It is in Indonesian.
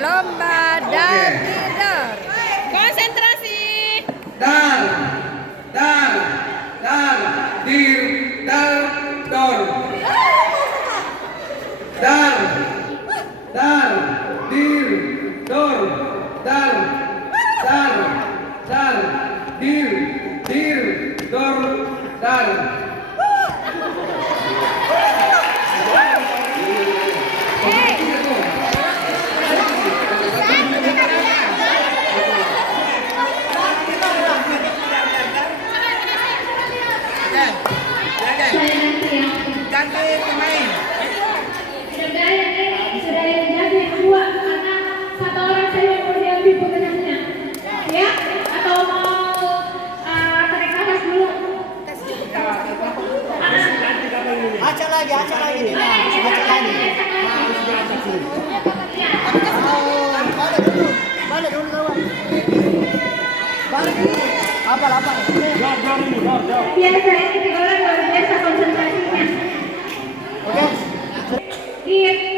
Lomba dan leader. Konsentrasi. Dar, dir, dor. Dar, dir, dor. Dar, dir, dor, dar. Ganti pemain. Sudah yang jadi yang dua karena satu orang saja mau diambil pemenangnya. Ya? Atau mau tarik nafas dulu? Acak lagi nih. Balik dulu kawan. Balik dulu. Apa? Biasa ini tiga orang luar biasa konsentrasinya. Oke. Iya.